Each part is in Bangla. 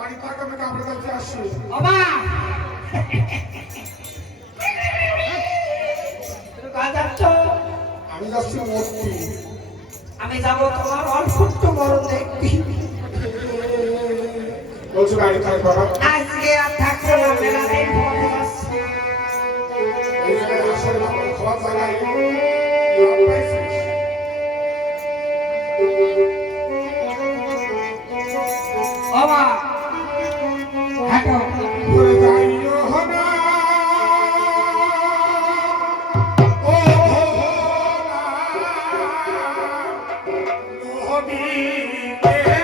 গাড়ি থাকা আমি আপনার কাছে আসি বাবা তুমি কাজ যাচ্ছ আমি যাচ্ছি মূর্তি আমি যাবো তোমার অল্প বড় দেখতে বলছো গাড়ি থাক বাবা আজকে আর থাকছে না মেলা দিন পরে যাচ্ছি এই জায়গায় আসার আমার খাওয়া জায়গায় বাবা হাঁটো ঘুরে যাইও না ও নবী তেরা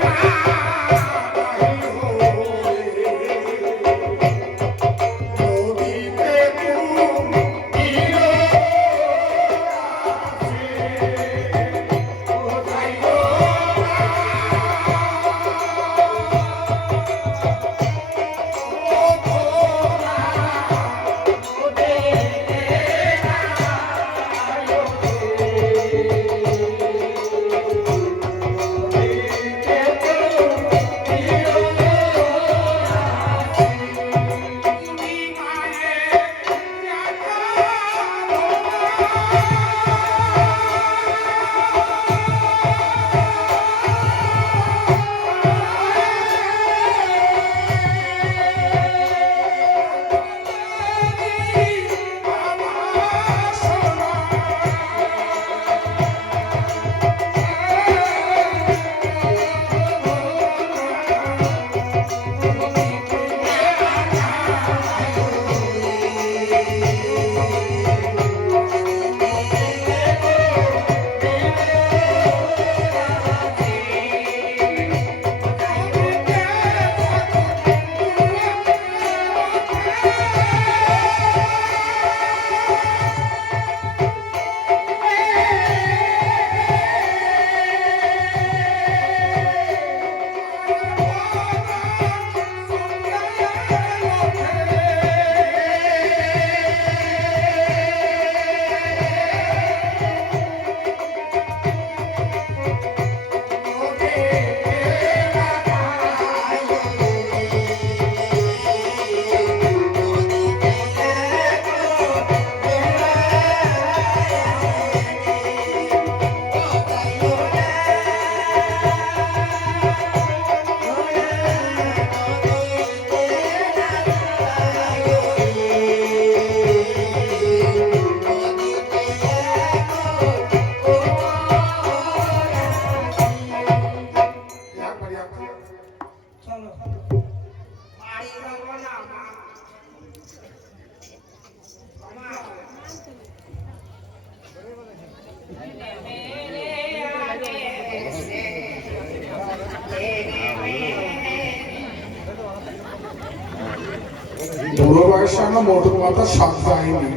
বুড়ো বয়সে আমার মোটর মাথা সাত যায়নি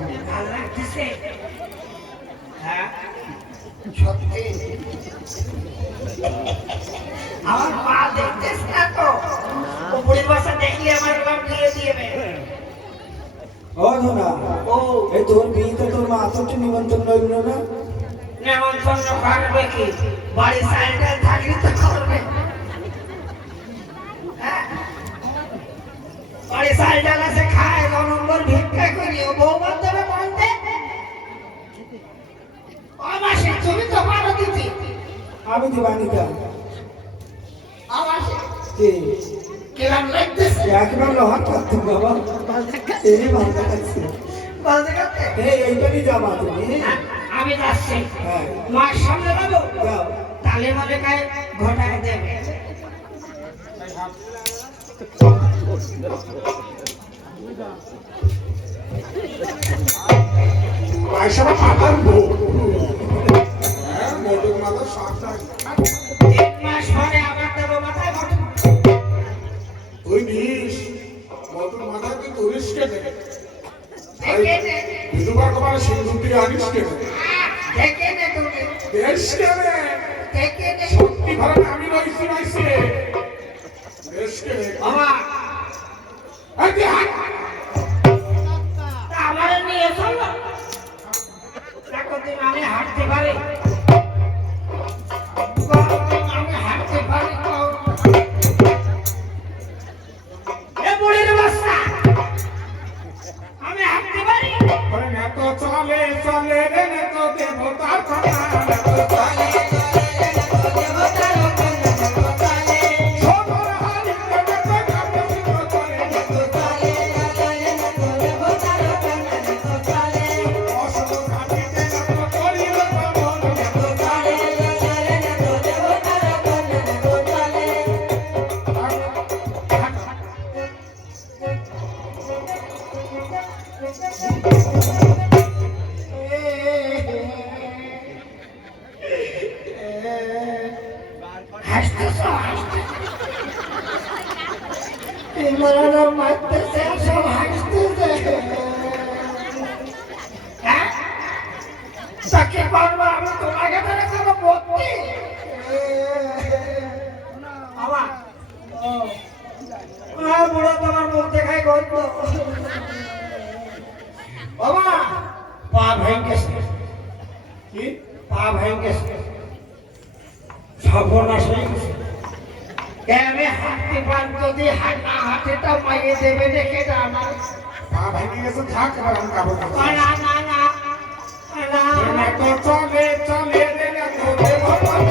আমার মা দেখতেছ না তো ও বুড়ি বাসা দেখলে আমার বাপ দিয়ে দিবে ও ধনা ও এই তোর বিয়েতে তোর মা আসতে নিমন্ত্রণ রইল না নেমন্তন্ন করবে কি বাড়ি সাইডে থাকলে তো করবে হ্যাঁ? বাড়ি সাইডে আছে খায় দু নম্বর ভিক্ষা করি ও বউ বান্ধবে বলতে আমাসে তুমি তো পারো দিদি আমি দিবানিকা আমাসে কে কিরম লাগতেছে একবার লহার করতাম বাবা এই ভালো লাগছে বলতে করতে এইটারই যাবা তুমি আমি যাচ্ছি হ্যাঁ মার সামনে যাবো যাও তালে মানে গায়ে ঘটায় দেবে পয়সা পাতার বউ মোটর মাথা সাত যায় 1 মাস পরে আবার দেবো মাথায় ঘটনা তুই নিস মোটর মাথা তুই তুলিস কেটে দেখে নে বিধবার কমার সিন্ধুর দিয়ে আনিস কেটে দেখে নে তুমি বেশ কেটে দেখে নে সত্যি ভালো আমি রয়েছি রয়েছে বেশ কেটে বাবা আমার নিয়ে চলো দেখো তুমি আমি হাঁটতে পারি আমি হাঁটতে পারি চলে রে তো দেবতার কথা সদর হারি দেবতা কাপে সিদ্ধ করে অসল কাটিতে তো করিল পাবন হাসতেছো ইমরানা মারতেছে সব হাসতেছে হ্যাঁ তাকে করবো আমি তোমাকে ধরে কোনো বলছি বাবা বুড়ো তোমার মুখ দেখাই গল্প বাবা পা ভেঙেছে কি পা ভেঙেছে সর্বনাশ হয়ে গেছে আমি হাঁটতে পারতো দিয়ে হাঁটা হাঁটেটা মাইয়ে দেবে দেখে না আমার পা ভেঙে গেছে থাক এবার আমি কাপড় কাপড় না না না না তো চলে চলে রে তো দেবতার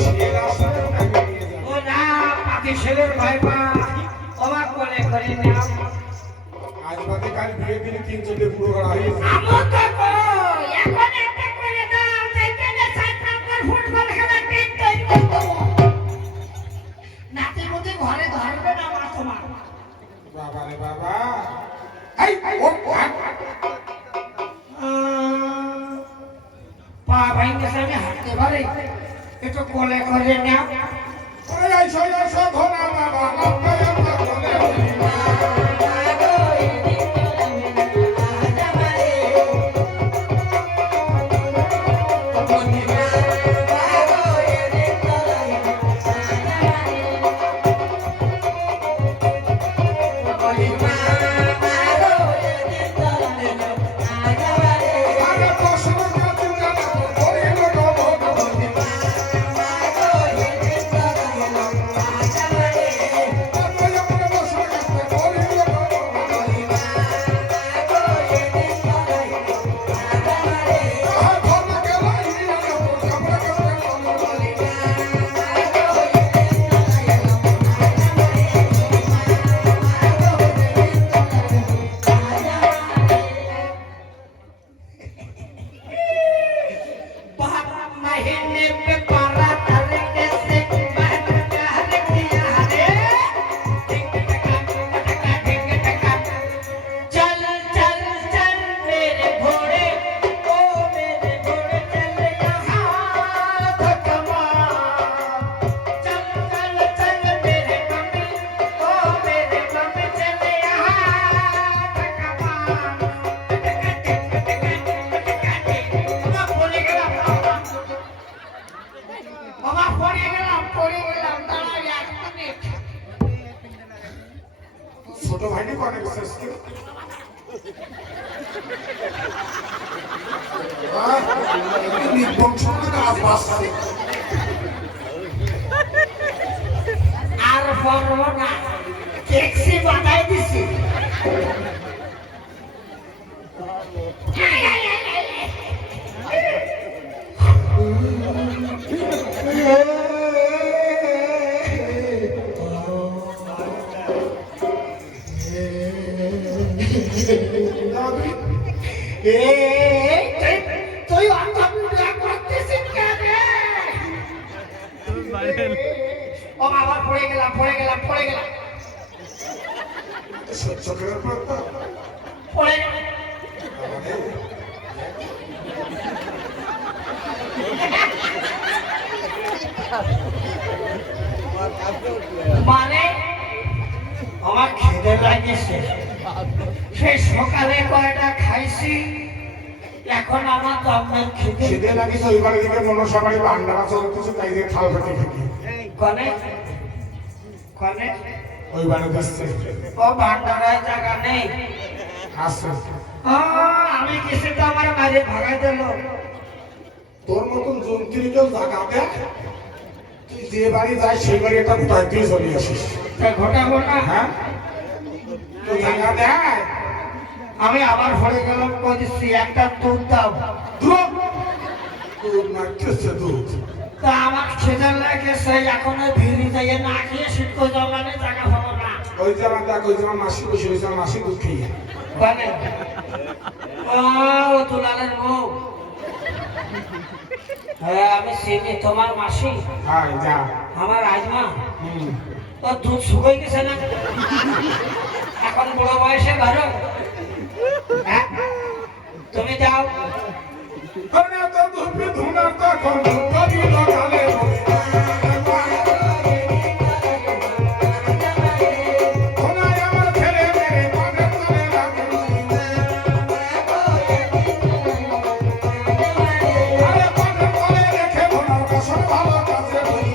শিলা সাথে তাকে নিয়ে যাবে ও না পাতি ছেলের ভাই পা অবাক করে করে নাও আজ বাদে কাল বিয়ে দিনে 3-4 পুরো গড়া হয়ে গেছে আমো তো এখন একটা করে দাও যেখানে 7 নম্বর ফুটবল খেলা টিম তৈরি করে দেবো নাতি মুতি ঘরে ধরবে না মা তোমার বাবা রে বাবা এই ও পা ভাঙতেছে আমি হাঁটতে পারি একটু কোলে করে নাও ওই আইসো আইসো ঘোড়া বাবা লম্বা লম্বা বলে আরে প্রশ্ন কাটু কাটু করিল গো ভগবতী তারপরে আমরা প্রশ্ন কাটু করিল গো ভগবতী আহা ঘরে গেল ইনা আমরা কাপড় কাপড় महीने पे पारा तलने से महंगा हर किया रे टिक टका चल चल चल मेरे घोड़े ओ मेरे घोड़े चल यहाँ धकमा चल चल चल मेरे मम्मी ओ मेरे मम्मी चल यहाँ धकमा বাবা পড়ে গেলাম দাঁড়াও এক মিনিট ছোট ভাইনি করে বিশেষ করে নির্বংশকে আশপাশে আর পড়বো না ট্যাক্সি বানাই দিছি তুই অন্ধবিদ্যা করতেছিস কেন ও বাবা পড়ে গেলাম সহ্য করার পর তো পড়ে গেলাম মানে আমার খিদে লাগছে সেই সকালে কয়টা খাইছি এখন আমার দমের খিদে খিদে লাগে তো ওইবার দিকে মনসা বাড়ি ভান্ডারা চলতেছে তাই দিয়ে খাল খেতে খেতে কনে কনে ওইবারে দিচ্ছে ও ভান্ডারায় জায়গা নেই আসছে ও আমি কিছু তো আমার মাঝে ভাগাই দিল তোর মতন যন্ত্রী কেউ জায়গা দেখ তুই যে বাড়ি যাই সেই বাড়ি একটা ভুটাই দিয়ে চলে আসিস ঘটাবো না হ্যাঁ তো জায়গা দেয় আমি আবার পড়ে গেলাম কইছি একটা দুধ দাও। দুধ দুধ মারতেছে দুধ তা আমার খেতে লেগেছে এখন ভিড়ি যাইয়ে না খেয়ে শীত জমানে জায়গা পাবো না। ওই জায়গা দেখ ওই জায়গা মাসি বসে রয়েছে মাসি দুধ খেয়ে বলে ও দুলালের বউ। হ্যাঁ আমি চিনি তোমার মাসি হ্যাঁ যা আমার আজমা। ও দুধ শুকাই গেছে না এখন বড় বয়সে ঘরে। হ্যাঁ তুমি যাও। আরে তো দুধ ধুনা তো কোন কবি লগালে কোনায় আমার ছেলে মেরে পাগল করে রাখে আরে পাগল করে রেখে ধোনার কসম ভালো কাছে বলি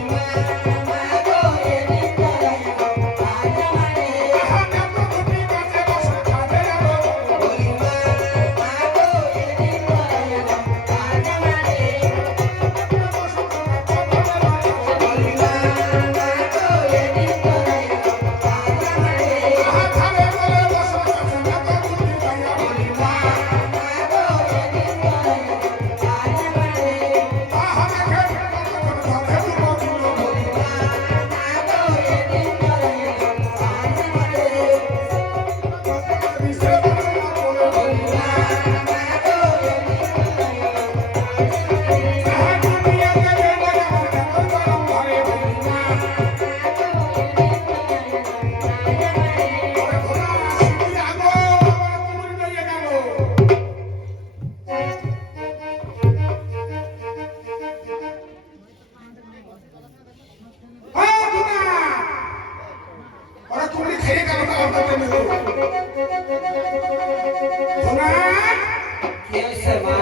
কি হয়েছে মা?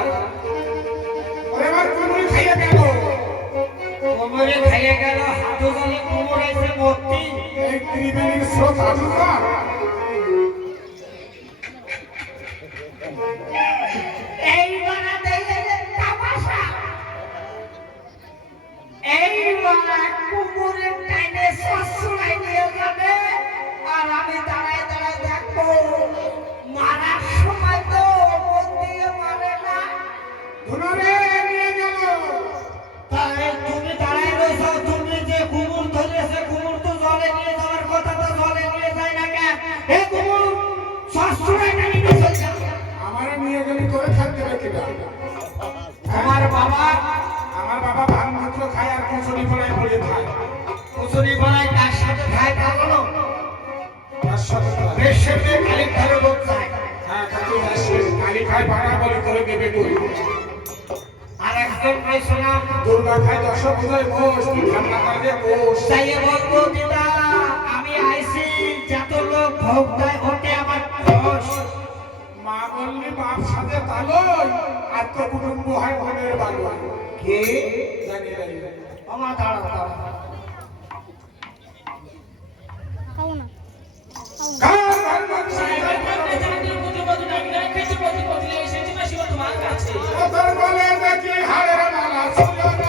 কোমরে খাইয়ে গেল হাঁটু গেলে কোমর এসে ভর্তি। এইবার তামাশা এইবার কোমরের টাইনে সসুরাই নিয়ে যাবে আর আমি দাঁড়ায় দাঁড়ায় দেখবো মারার সময় তো মন দিয়ে মারে না। তাই তুমি দাঁড়ায় রয়েছো, তুমি যে কুমুর ধরেছে কুমুর তো জলে নিয়ে যাওয়ার কথা, তো জলে নিয়ে যায় না কেন? এ কুমুর সসুরাই নিয়ে চলে যাবে। আমার নিয়ে গেলি তোরে খাদ্য রেখে দেয় আমার বাবা ভাত মাত্র খায় আর কুচুরি ফলায় পড়ে খায় কুচুরি বানায় কার সাথে খায় তা বলো? তার সাথে খায়। বেশের মেয়ে খালি ধরে বোধ চায়। হ্যাঁ কাকু আসে কালি খায় বাড়া বলি করে দেবে তুই আর একজন রয়েছিলাম দুর্গা খায় দর্শক বোধহয় মোষ তুই ঠান্ডা করে দে মোষ চাইয়ে বলবো দিদা আমি আইছি যত লোক ভোগ দেয় ওতে আমার দোষ। মা বললি বাপ সাথে তালই আর তো কুটুম্ব হয় ঘরের বাড়ি কে জানি জানি আমার দাঁড়া দাঁড়া খাও না তোর বলে দেখি হাড়ের মালা ছিল না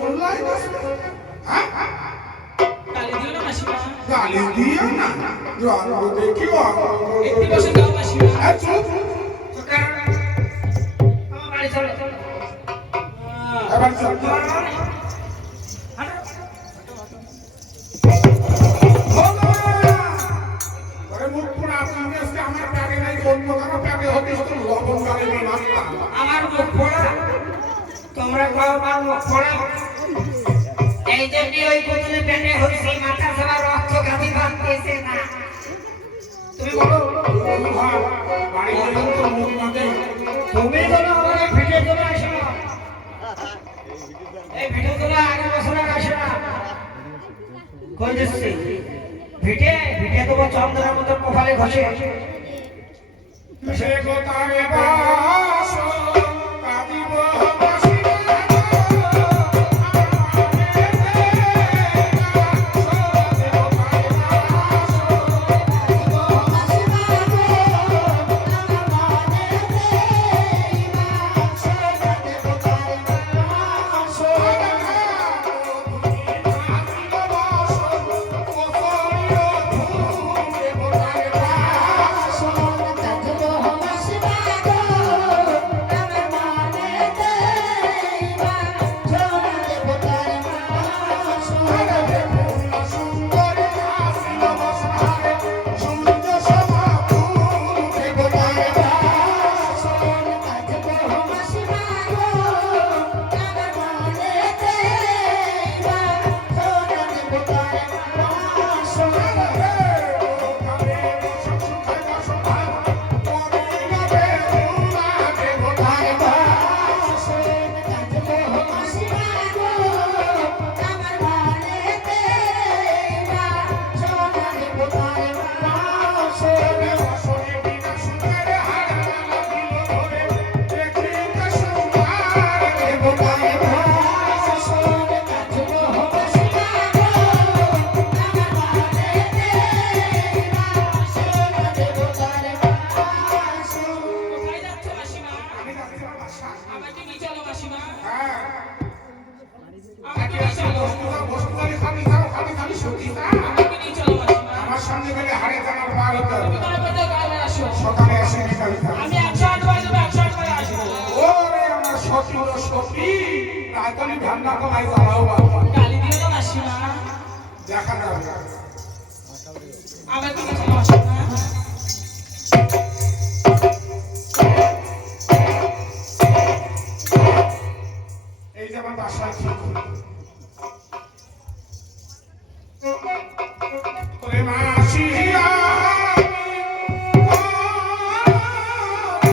বললাই না হ্যাঁ গালি দিও না মাসিমা। গালি দিয়ে না জন্ম দেখি একটি বসে দাও মাসিমা। আমার বাড়ি চলো এবার চল আরে মুখ পুরা আপনি আজকে আমার প্যাকে নাই অন্য কারো প্যাকে হতে হতো লবণ গালে নিয়ে নাচতাম আমার মুখ পড়া তোমরা খাও আমার মুখ পড়া এই জন্য ওই পুতুলে পেটে হয়েছে মাথা সবার রক্ত গাঁথি ভাঙতেছে না তুমি বলো বাড়ি গেলাম তো মুখ মাঝে তুমি বলো আমার এই ভিডিও তোলা আসো না এই ভিডিও তোলা আগে বছর আগে আসো না কই দিচ্ছি ভিটে তোমার চন্দ্রের মতো কপালে ঘষে সে গোতারে বাস কাঁদিব বাসি কোথায় যাচ্ছ মাসিমা? আমাকে নিয়ে চলো মাসিমা। আমাকে নিয়ে চলো। আমাকে নিয়ে চলো মাসিমা। আমার সামনে গেলে হাড়ে জানার বার হতে হবে। তুমি তার মধ্যে গালে আসো। সকালে আসে বিকালে থাকে। আমি 108 বাজে 108 বাজে আসবো। ওরে আমার সখী ও সখী রাজধানী ঠান্ডা কমাই জ্বালাও বাবা গালি দিও না মাসিমা। দেখা যাবে আমাকে নিয়ে চলো মাসিমা। এই যে আমার বাসায় ঠিক